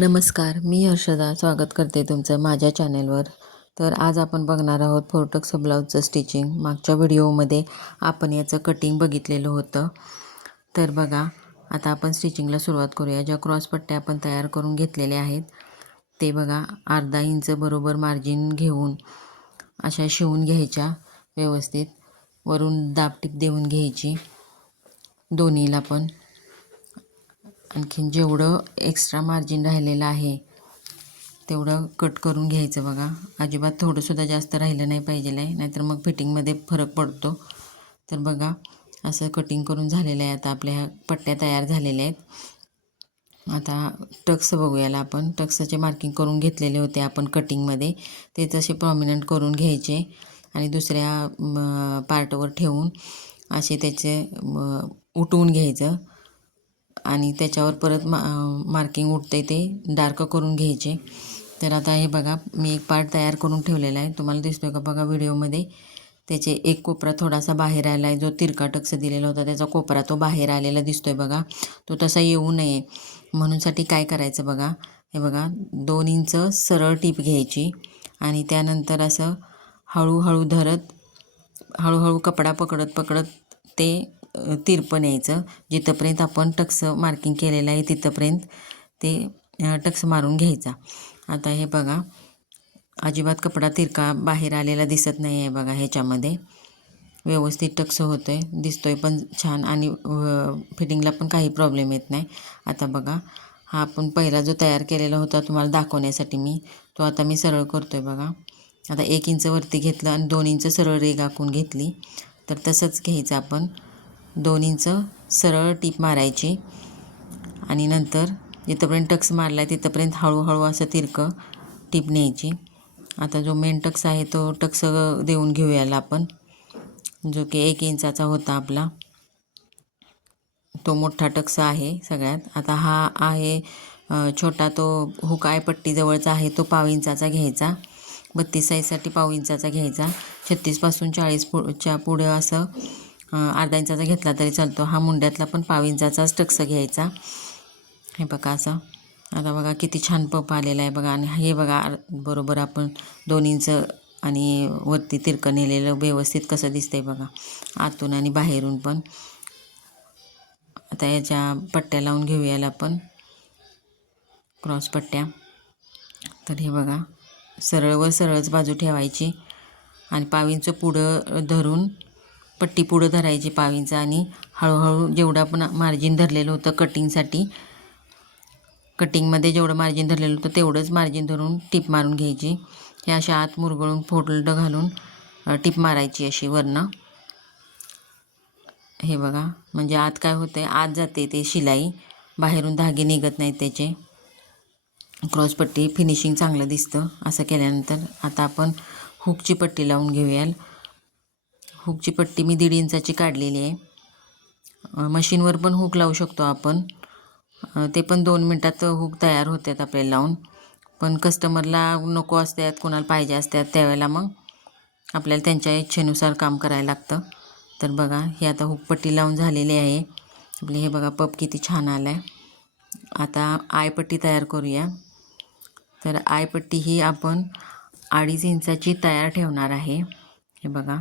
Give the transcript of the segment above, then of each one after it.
नमस्कार, मी हर्षदा स्वागत करते तुमचं माझ्या चॅनेलवर. तर आज आपण बघणार आहोत फोर्टक्स ब्लाऊजचं स्टिचिंग. मागच्या व्हिडिओमध्ये आपण याचं कटिंग बघितलेलं होतं. तर बघा, आता आपण स्टिचिंगला सुरुवात करूया. ज्या क्रॉसपट्ट्या आपण तयार करून घेतलेल्या आहेत ते बघा, अर्धा इंच बरोबर मार्जिन घेऊन अशा शिवून घ्यायच्या व्यवस्थित. वरून दाबटीप देऊन घ्यायची दोन्हीला पण. आणखीन जेवढं एक्स्ट्रा मार्जिन राहिलेलं आहे तेवढं कट करून घ्यायचं बघा. अजिबात थोडंसुद्धा जास्त राहिलं नाही पाहिजे आहे, नाहीतर मग फिटिंगमध्ये फरक पडतो. तर बघा, असं कटिंग करून झालेलं आहे. आता आपल्या ह्या पट्ट्या तयार झालेल्या आहेत. आता टक्स बघूयाला आपण. टक्सचे मार्किंग करून घेतलेले होते आपण कटिंगमध्ये, ते तसे प्रॉमिनंट करून घ्यायचे आणि दुसऱ्या पार्टवर ठेवून असे त्याचे उठवून घ्यायचं आणि त्याच्यावर परत मार्किंग उठते ते डार्क करून घ्यायचे. तर आता हे बघा, मी एक पार्ट तयार करून ठेवलेला आहे, तुम्हाला दिसतोय का बघा व्हिडिओमध्ये. त्याचे एक कोपरा थोडासा बाहेर आला आहे, जो तिरका टक्स दिलेला होता त्याचा कोपरा तो बाहेर आलेला दिसतोय बघा. तो तसा येऊ नये म्हणूनसाठी काय करायचं बघा, हे बघा 2 इंच सरळ टीप घ्यायची आणि त्यानंतर असं हळूहळू धरत, हळूहळू कपडा पकडत पकडत ते तिरपं न्यायचं. जिथंपर्यंत आपण टक्स मार्किंग केलेलं आहे तिथंपर्यंत ते टक्स मारून घ्यायचा. आता हे बघा, अजिबात कपडा तिरका बाहेर आलेला दिसत नाही आहे बघा. ह्याच्यामध्ये व्यवस्थित टक्स होतो आहे, दिसतो आहे पण छान आणि फिटिंगला पण काही प्रॉब्लेम येत नाही. आता बघा, हा आपण पहिला जो तयार केलेला होता तुम्हाला दाखवण्यासाठी तो आता मी सरळ करतो आहे बघा. आता 1 इंच वरती घेतलं आणि 2 इंच सरळ रेघ आखून घेतली. तर तसंच घ्यायचं आपण. 2 इंच सरळ टीप मारायची आणि नंतर जिथंपर्यंत टक्स मारला आहे तिथंपर्यंत हळूहळू असं तिरकं टीप न्यायची. आता जो मेन टक्स आहे तो टक्स देऊन घेऊयाला आपण, जो की 1 इंचाचा होता आपला. तो मोठा टक्स आहे सगळ्यात. आता हा आहे छोटा, तो हुक आहे पट्टीजवळचा आहे, तो 1/2 इंचाचा घ्यायचा. 32 साईजसाठी 1/2 इंचाचा घ्यायचा. 36पासून 40च्या पुढं असं अर्धा इंचाचा घेतला तरी चालतो. हा मुंड्यातला पण 1/2 इंचाचाच टक्स घ्यायचा. हे बघा असं. आता बघा किती छान पप आलेला आहे बघा. आणि हे बघा, बरोबर आपण 2 इंच आणि वरती तिरकं नेलेलं व्यवस्थित कसं दिसतंय बघा, आतून आणि बाहेरून पण. आता याच्या पट्ट्या लावून घेऊयाला आपण, क्रॉस पट्ट्या. तर हे बघा, सरळवर सरळच बाजू ठेवायची आणि 1/2 इंच पुढं धरून पट्टी पुढं धरायची 1/2 इंच आणि हळूहळू जेवढं आपण मार्जिन धरलेलं होतं कटिंगमध्ये जेवढं मार्जिन धरलेलं होतं तेवढंच मार्जिन धरून टीप मारून घ्यायची. हे अशा आत मुरगळून फोल्ड घालून टीप मारायची अशी वरनं. हे बघा, म्हणजे आत काय होतं आहे, आत जाते ते शिलाई, बाहेरून धागे निघत नाहीत त्याचे. क्रॉसपट्टी फिनिशिंग चांगलं दिसतं असं केल्यानंतर. आता आपण हुकची पट्टी लावून घेऊयाल. हुकची पट्टी मी 1.5 इंचाची काढलेली आहे. मशीनवर पण हुक लावू शकतो आपण, ते पण 2 मिनटात हुक तयार होतात आपल्याला लावून. पण कस्टमरला नको असतात, कोणाला पाहिजे असतात, त्यावेळेला मग आपल्याला त्यांच्या इच्छेनुसार काम करायला लागतं. तर बघा, हे आता हुकपट्टी लावून झालेली आहे आपली. हे बघा पप किती छान आला आहे. आता आयपट्टी तयार करूया. तर आयपट्टी ही आपण 2.5 इंचाची तयार ठेवणार आहे. हे बघा,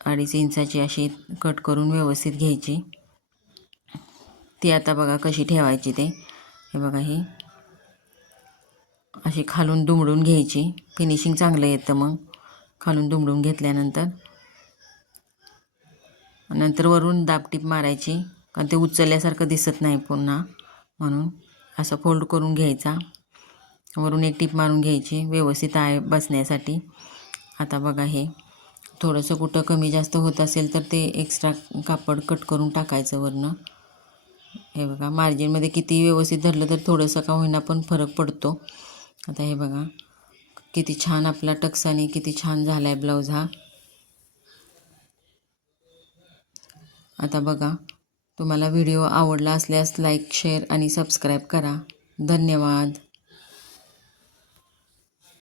2.5 इंचाची अशी कट करून व्यवस्थित घ्यायची. ती आता बघा कशी ठेवायची ते. हे बघा, ही अशी खालून दुमडून घ्यायची. फिनिशिंग चांगलं येतं मग खालून दुमडून घेतल्यानंतर. नंतर वरून दाबटीप मारायची, कारण ते उचलल्यासारखं दिसत नाही पुन्हा, म्हणून असं फोल्ड करून घ्यायचा. वरून एक टीप मारून घ्यायची व्यवस्थित आहे बसण्यासाठी. आता बघा, हे थोडंसं कुठं कमी जास्त होत असेल तर ते एक्स्ट्रा कापड कट करून टाकायचं वरनं. हे बघा, मार्जिनमध्ये किती व्यवस्थित धरलं तर थोडंसं का होईना पण फरक पडतो. आता हे बघा किती छान आपला टक्स आणि किती छान झाला आहे ब्लाऊज हा. आता बघा, तुम्हाला व्हिडिओ आवडला असल्यास लाईक, शेअर आणि सबस्क्राईब करा. धन्यवाद.